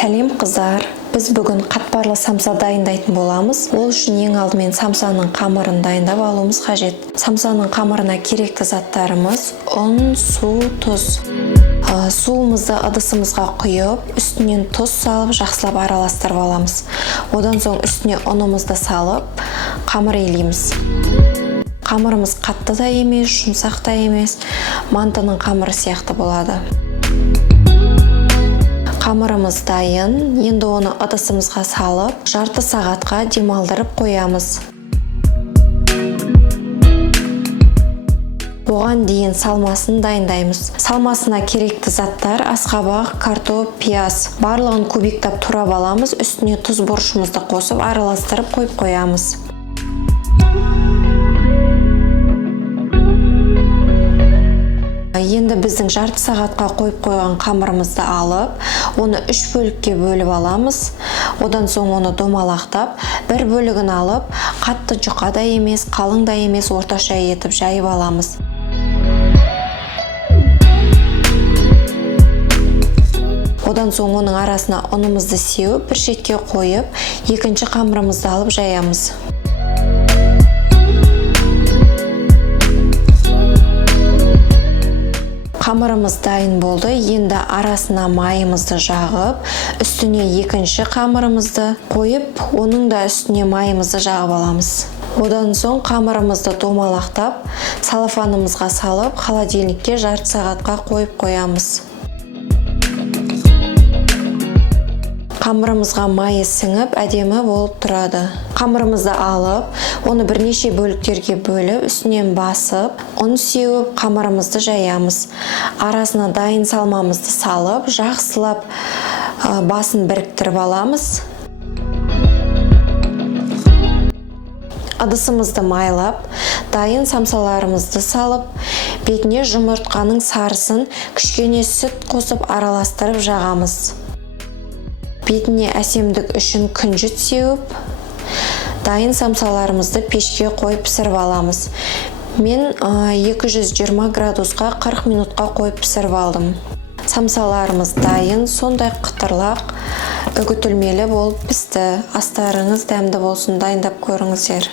Сәлем қыздар, біз бүгін қатпарлы самса дайындайтын боламыз. Ол үшін ең алдымен самсаның қамырын дайындап алуымыз қажет. Самсаның қамырына керекті заттарымыз ұн, су, тұз. Суымызды ыдысымызға құйып, үстінен тұз салып, жақсылап араластырып аламыз. Одан соң үстіне ұнымызды салып, қамыр елейміз. Қамырымыз қатты да емес, жұмсақ та емес, мантының қамыры сияқты болады. Қамырымыз дайын, енді оны ыдысымызға салып, жарты сағатқа демалдырып қоямыз. Оған дейін салмасын дайындаймыз. Салмасына керекті заттар: асқабақ, картоп, пияз. Барлығын кубиктап турап аламыз, үстіне тұз бұрышымызды қосып, араластырып қойып қоямыз. Енді біздің жарты сағатқа қойып қойған қамырымызды алып, оны 3 бөлікке бөліп аламыз. Одан соң оны домалақтап, бір бөлігін алып, қатты жұқа да емес, қалың да емес, орташа етіп жайып аламыз. Одан соң оның арасына ұнымызды сеуіп, бір шетке қойып, екінші қамырымызды алып жаямыз. Қамырымыз дайын болды. Енді арасына майымызды жағып, үстіне екінші қамырымызды қойып, оның да үстіне майымызды жағып аламыз. Одан соң қамырымызды домалақтап, салафанымызға салып, холодильникке жарты сағатқа қойып қоямыз. Қамырымызға майы сіңіп, әдемі болып тұрады. Қамырымызды алып, оны бірнеше бөліктерге бөліп, үстінен басып, ұн сеуіп, қамырымызды жаямыз. Арасына дайын салмамызды салып, жақсылап басын біріктіріп аламыз. Ыдысымызды майлап, дайын самсаларымызды салып, бетіне жұмыртқаның сарысын, кішкене сүт қосып араластырып жағамыз. Бетіне әсемдік үшін күнжіт сеуіп, дайын самсаларымызды пешке қойып пісіріп аламыз. Мен 220 градусқа 40 минутқа қойып пісіріп алдым. Самсаларымыз дайын, сондай қытырлақ, үгітілмелі болып пісті. Астарыңыз дәмді болсын, дайындап көріңіздер.